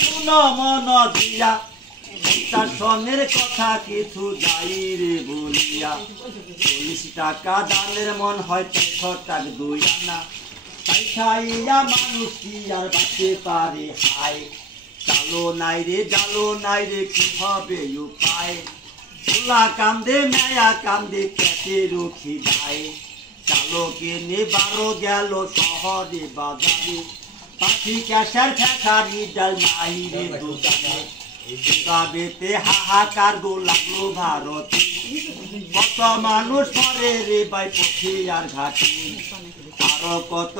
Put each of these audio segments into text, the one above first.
শুনো মন দিয়া তার সনের কথা কিছু যাই রে বলিয়া 40 টাকা দানের মন হয় 6 টাকা 2 আনা তাই খাইয়া মানুষ কি আর বাঁচতে পারে হায় চালো নাই রে কি হবে উপায় তোলা কান্দে মায়া কান্দে পেটে রুখি যায় চালকে নেবারো গেল শহরে বাজারে পাখি ক্যাশার ফ্যাশারি ডাল নাই রে দোকানে এভাবেতে হাহাকার গো লাগলো ভারতে কত মানুষ মরে রে বাই পথে আর ঘাটে আরো কত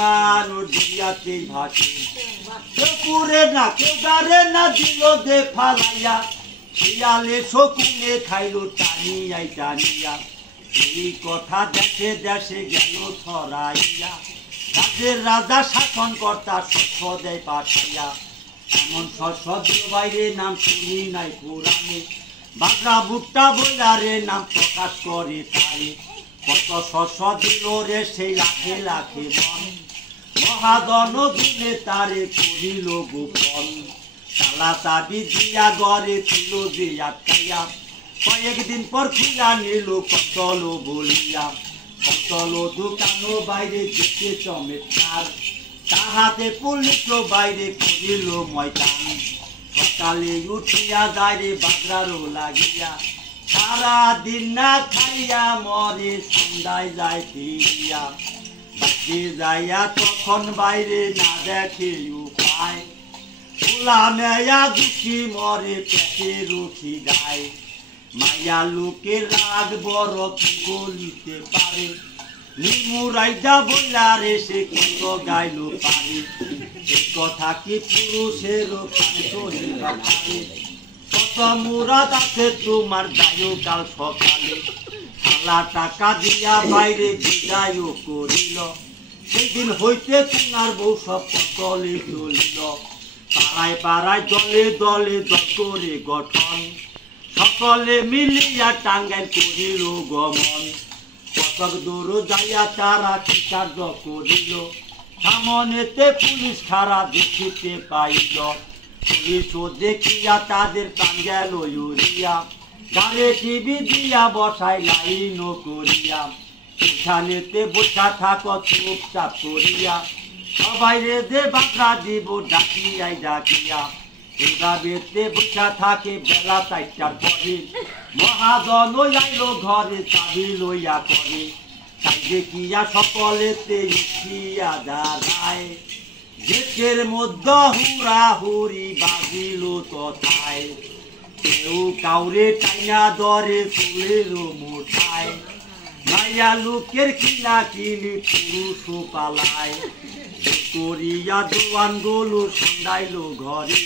মানুষ দুনিয়াতে ভাসে কেউ পুরে না কেউ গারে না দিল দে ফালাইয়া শিয়ালে শকুনে খাইলো টানিয়া এই কথা দেশে দেশে গেল ছড়াইয়া রাজের রাজা শাসন কর্তা শস্য দেয় পাঠাইয়া এমন শস্য দিল বাইরে নাম শুনি নাই পুরাণে বাজরা ভুট্টা বইলারে নাম প্রকাশ করে তাই কত শস্য দিল রে সেই লাখে লাখে মন মহাদন গুণে তারে করিল গোপন তালা চাবি দিয়া গড়ে ছিল যে আটকাইয়া কয়েকদিন পর খুলা নিল কতল বলিয়া কতল দোকানো বাইরে যেতে চমৎকার তাহাতে পুলিশ বাইরে করিল ময়দান সকালে উঠিয়া দাঁড়ে বাজারও লাগিয়া সারা দিন না খাইয়া মরে সন্ধ্যায় যায় ফিরিয়া বাকি যাইয়া তখন বাইরে না দেখে উপায় খোলা মেয়া দুঃখী মরে পেটে রুখি গায় মায়া লোকের রাগ বড় কি বলিতে পারে নিমুরাইদা বইলারে সে কত গাইল পারে এ কথা কি পুরুষেরও কানে শোনিবা পারে কত মুরাদ আছে তোমার যাইও কাল সকালে থালা টাকা দিয়া বাইরে বিদায়ও করিল সেদিন হইতে তোমার বউ সব কতলে চলিল পাড়ায় পাড়ায় দলে দলে দল করে গঠন সকলে মিলিয়া টাঙ্গাইল করিল গমন কতক দূর যাইয়া তারা কি কার্য করিল সামনেতে পুলিশ খারা দেখিতে পাইল পুলিশও দেখিয়া তাদের প্রাণ গেল উড়িয়া গাড়ে টিভি দিয়া বসাই লাইন করিয়া এখানেতে বসা থাক চুপচাপ করিয়া সবাই রে দে বাগড়া দিব ডাকিয়া এভাবেতে বসা থাকে বেলা 4টার পরে মহাজন আইলো ঘরে চাবি লইয়া করে তাই দেখিয়া সকলেতে উঠিয়া দাঁড়ায় দেশের মধ্যে হুড়াহুড়ি বাজিল তথায় কেউ কাউরে টাইনা দরে চলেল মোটায় মাইয়া লোকের কিনা কিনি পুরুষ পালায় করিয়া দোয়ান গুলো সন্ধ্যাইল ঘরে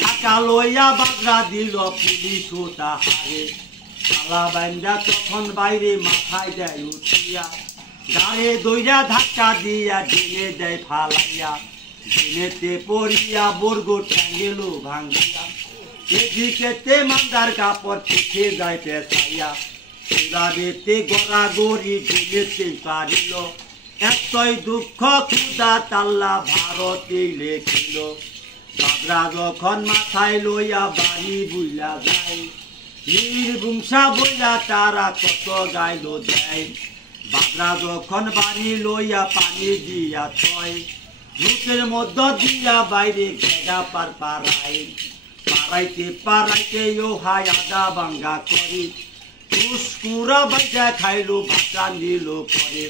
টাকা লইয়া বাগড়া দিল পুলিশ তাহারে তালা বান্ধা তখন বাইরে মাথায় দেয় উঠিয়া গাড়ে দইরা ধাক্কা দিয়া ডেনে দেয় ফালাইয়া ডেনেতে পড়িয়া বর্গ ঠ্যাঙ্গেল ভাঙ্গিয়া এদিকেতে মান্দার কাপড় পিঠে যায় পেঁচাইয়া এবারেতে গড়াগড়ি ডেনেতে পারিল এতই দুঃখ ক্ষুধা তাল্লা ভারতে লেখিল বাগড়া যখন মাথায় লইয়া বাড়ি বুইলা যায় নির্বংশা বইলা তারা কত গাইল দেয় বাগড়া যখন বাড়ি লইয়া পানি দিয়া থয় রুটের মধ্য দিয়া বাইরে গেডা পার পাড়াইতে পাড়াইতে ও হায় আদা ভাঙ্গা করে পুষ্কুরা বাইজা খাইল ভাষা নিল পরে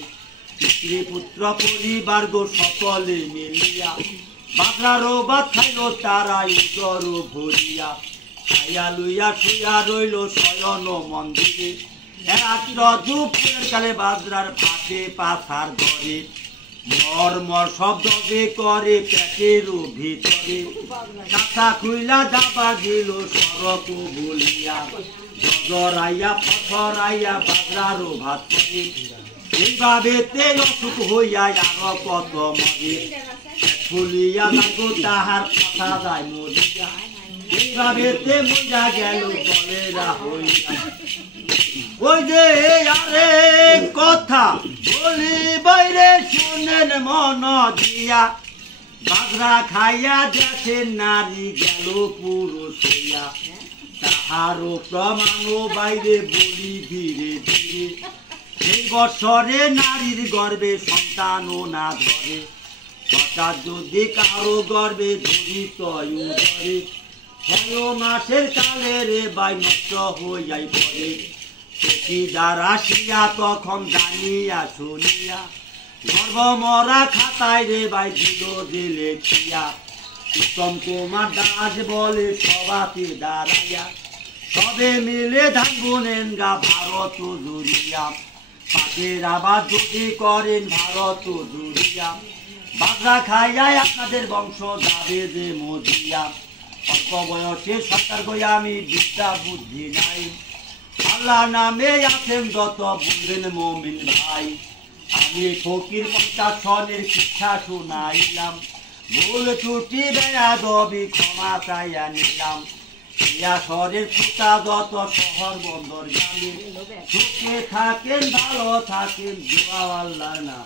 স্ত্রী পুত্র পরিবার গো সকলে মিলিয়া বাগড়ারও ভাত খাইল তারা উদর ভরিয়া খাইয়া লইয়া শুইয়া রইল শয়ন মন্দিরে রাত্র দুপুরের কালে বাজরার ভাতে পাথার ধরে মর শব্দ যে করে পেটের ভিতরে কাঁথা খুইলা যাবা দিল সড়ক বলিয়া জরাইয়া পথরাইয়া বাজরারও ভাত করে এইভাবে তেল অসুখ হইয়া আর কত মরে ফুলিয়া লাগো তাহার কথা যায় মরিয়া এইভাবে তে মজা গেল বলেরা হইয়া ওই যে আরে কথা বলি বাইরে শুনেন মন দিয়া বাজরা খাইয়া দেখেন নারী গেল পুরুষ হইয়া, তাহারও প্রমাণও বাইরে বলি ধীরে ধীরে। এই বৎসরে নারীর গর্বে সন্তানও না ধরে, হঠাৎ যদি কারো গর্বে ধরিত উদরে, 6 মাসের কালে রে বাই নষ্ট হইয়াই পড়ে। চকিদার আসিয়া তখন জানিয়া শুনিয়া, গর্ভ মরা খাতায় রে বাই দিল যে লেখিয়া। উত্তম কুমার দাস বলে সভাতে দাঁড়াইয়া, সবে মিলে ধান বোনেন গা ভারত জুড়িয়া। পাটের আবাদ যদি করেন ভারত জুড়িয়া, বাজরা খাইয়া আপনাদের বংশ যাবে যে মজিয়া। অল্প বয়সে সরকার গইয়া আমি বিদ্যা বুদ্ধি নাই, আল্লাহ নামে আছেন যত বুঝবেন মমিন ভাই। আমি ফকির 50 সনের শিক্ষা শুনাইলাম, ভুল ত্রুটি বেয়াদবি ক্ষমা চাইয়া নিলাম। ইয়া শহরের পিতা যত শহর বন্দর গ্রামে, সুখে থাকেন ভালো থাকেন, দোয়া আল্লাহ না।